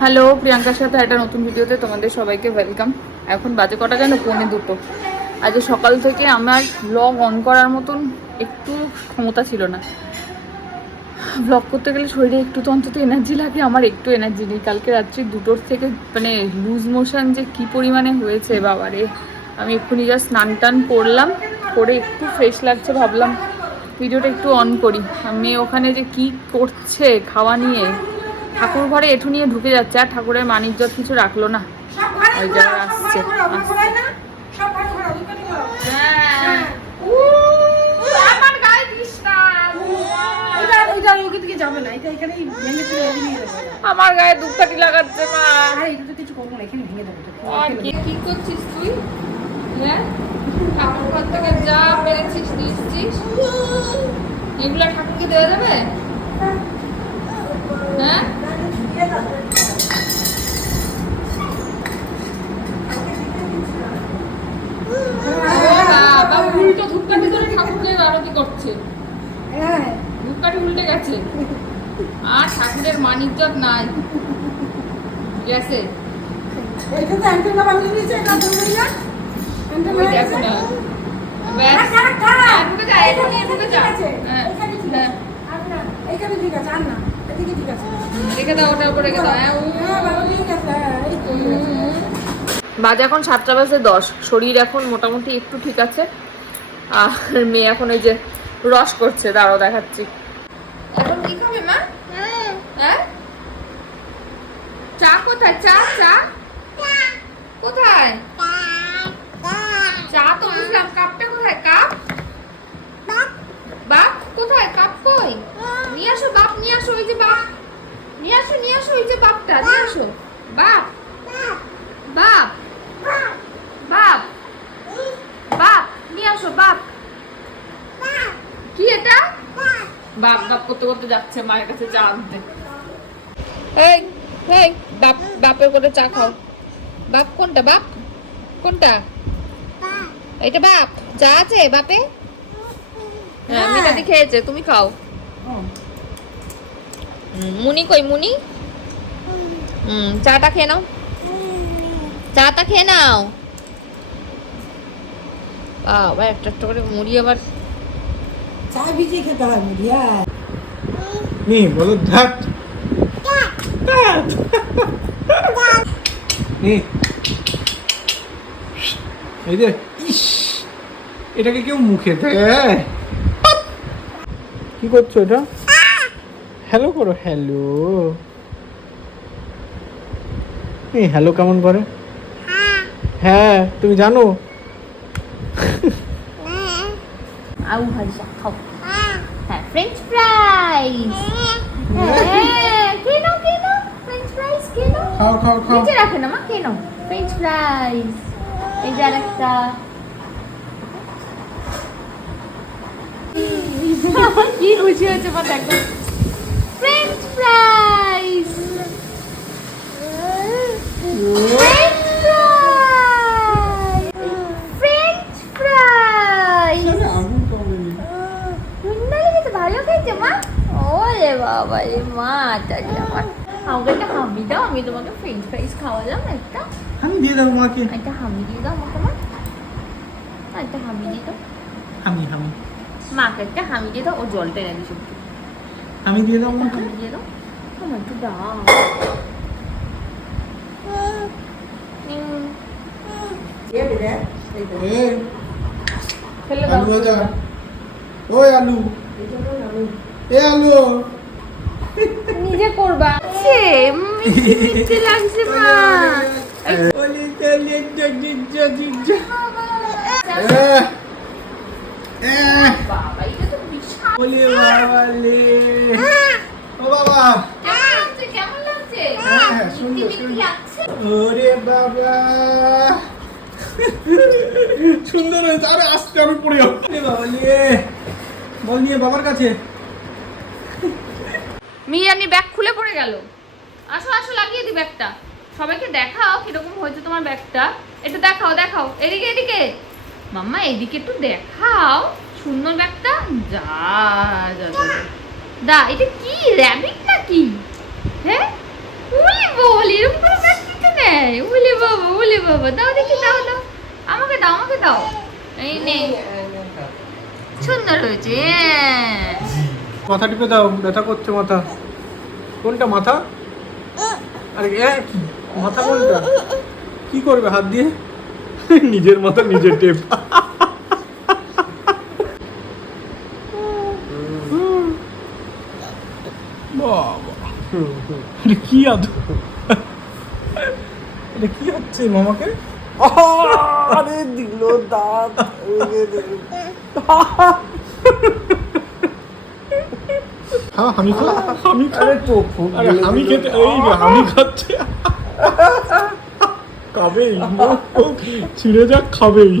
Hello, প্রিয়াঙ্কার সাথে একটা নতুন ভিডিওতে তোমাদের সবাইকে ওয়েলকাম এখন বাজে কটা যেন পৌনে দুটো। আজ সকাল থেকে আমার ব্লগ অন করার মতন একটু ক্ষমতা ছিল না। ব্লগ করতে গেলে শরীরে একটু তো অন্তত এনার্জি লাগে, আমার একটু এনার্জি নেই। কালকে রাত্রি দুটোর থেকে মানে লুজ মোশন যে কি পরিমাণে হয়েছে, বাবারে। আমি এক্ষুনি যা স্নান টান করলাম, করে একটু ফ্রেশ লাগছে ভাবলাম, ভিডিওটা একটু অন করি। আর মেয়ে ওখানে যে কি করছে, খাওয়া নিয়ে ঠাকুর ঘরে এঠু নিয়ে ঢুকে যাচ্ছে আর ঠাকুরের মানিজ্জত কিছু রাখল না। ওই জায়গায় আসছে। আসছে। হ্যাঁ। আমার গায়ে দিস না। আমার গায়ে দুপকাঠি লাগাচ্ছে মা। আর কি কি করছিস তুই? হ্যাঁ? ঠাকুর ঘর থেকে যা পেরেছিস নিচ্ছিস এগুলো ঠাকুরকে দেওয়া যাবে? হ্যাঁ ও বাবা উল্টো ধূপকাঠি ধরে ঠাকুরকে আরতি করছে ধূপকাঠি উল্টে গেছে। আর ঠাকুরের মানিজ্জত নাই। গেছে। ওই দেখো না। ব্যাস। হ্যাঁ, ঢুকে যা এটা ঢুকে যা। হ্যাঁ হ্যাঁ। রেখে দাও ওটার উপর রেখে দাও। হ্যাঁ উ। বাজে এখন সাতটা বাজে দশ। শরীর এখন মোটামুটি একটু ঠিক আছে। আর মেয়ে এখন ওই যে রস করছে দাঁড়াও দেখাচ্ছি। এখন কি খাবে মা? হ্যাঁ? চা কোথায়? চা চা? কোথায়? চা তো বুঝলাম কাপটা কোথায়? কাপ? বাপ। কোথায়? কাপ কই? নিয়ে আসো বাপ নিয়ে আসো ওই যে বাপ। নিয়ে আসো নিয়ে আসো ওই যে বাপটা নিয়ে আসো। বাপ বাপ বাপ বাপ নিয়ে আসো বাপ কি এটা বাপ বাপ করতে করতে যাচ্ছে, মায়ের কাছে চা আনতে। এই এই, বাপ, বাপের করে চা খাও। বাপ কোনটা বাপ? কোনটা? এটা বাপ। চা আছে বাপে? হ্যাঁ খেয়েছে, তুমি খাও। মুনি কই, মুনি? হুম, চাটা খেয়ে নাও। চাটা খেয়ে নাও। আবার একটা একটা করে মুড়ি আবার নি বলো ধাত ধাত। এই যে ইস এটাকে কেউ মুখে দেয় কি করছ এটা? হ্যালো করো হ্যালো এই হ্যালো কেমন করে? হ্যাঁ তুমি জানো? আউ হাইসা খাও। হ্যাঁ। ফ্রেঞ্চ ফ্রাইজ হ্যাঁ। কে নাও ফ্রেঞ্চ ফ্রাইজ কে নাও। খাও খাও খাও। নিচে রাখে না মা কে নাও। ফ্রেঞ্চ ফ্রাইজ এই যে আরেকটা। কি খুশি হয়েছে মা দেখো। French fries French fries French fries আগুন কমে ঠান্ডা লেগেছে মা? ওরে বাবা রে মা তাই আমার? আমাকে একটা হামি দাও আমি তোমাকে ফ্রেঞ্চ ফ্রাইজ খাওয়ালাম একটা। আমি দিয়ে দেবো মাকে। একটা হামি দিয়ে দাও আমাকে মা একটা হামি দিয়ে দাও। আমি আমি মাকে একটা হামি দিয়ে দাও ও জলটা এনে দিস আমি দিয়ে একটা মাকে। হামি দিয়ে দাও। আমার একটু দাও। আলু দাও ওই আলু। এ আলু। নিজে করবা। সে মিষ্টি লাগছে মা। সুন্দর, সুন্দর। লাগছে। ওরে বাবা। সুন্দর হয়েছে। আরে আসতে আমি পড়ে যাব। বল নিয়ে বাবার কাছে। মিয়ানি ব্যাগ খুলে পড়ে গেল আসো আসো লাগিয়ে দি ব্যাগটা সবাইকে দেখাও কীরকম হয়েছে তোমার ব্যাগটা একটু দেখাও দেখাও এদিকে এদিকে মাম্মা এদিকে একটু দেখাও সুন্দর ব্যাগটা যা যা। দা এটা কি র্যাবিট নাকি হ্যাঁ উলি বলি বাবা ওলে বাবা দাও দেখি দাও দাও আমাকে দাও আমাকে দাও এই নে সুন্দর হয়েছে মাথা টিপে দাও, ব্যথা করছে মাথা। কোনটা, মাথা? আরে কি? মাথা কোনটা? কি করবে, হাত দিয়ে? নিজের মাথা, নিজের টেপ। কি এটা কি হচ্ছে, মামাকে? আরে, দিল দাঁত হ্যাঁ আমি খা। আমি খা। আরে চোখ আরে আমি খেতে এই আমি খাচ্ছে। খাবেই ছিঁড়ে যাক খাবেই।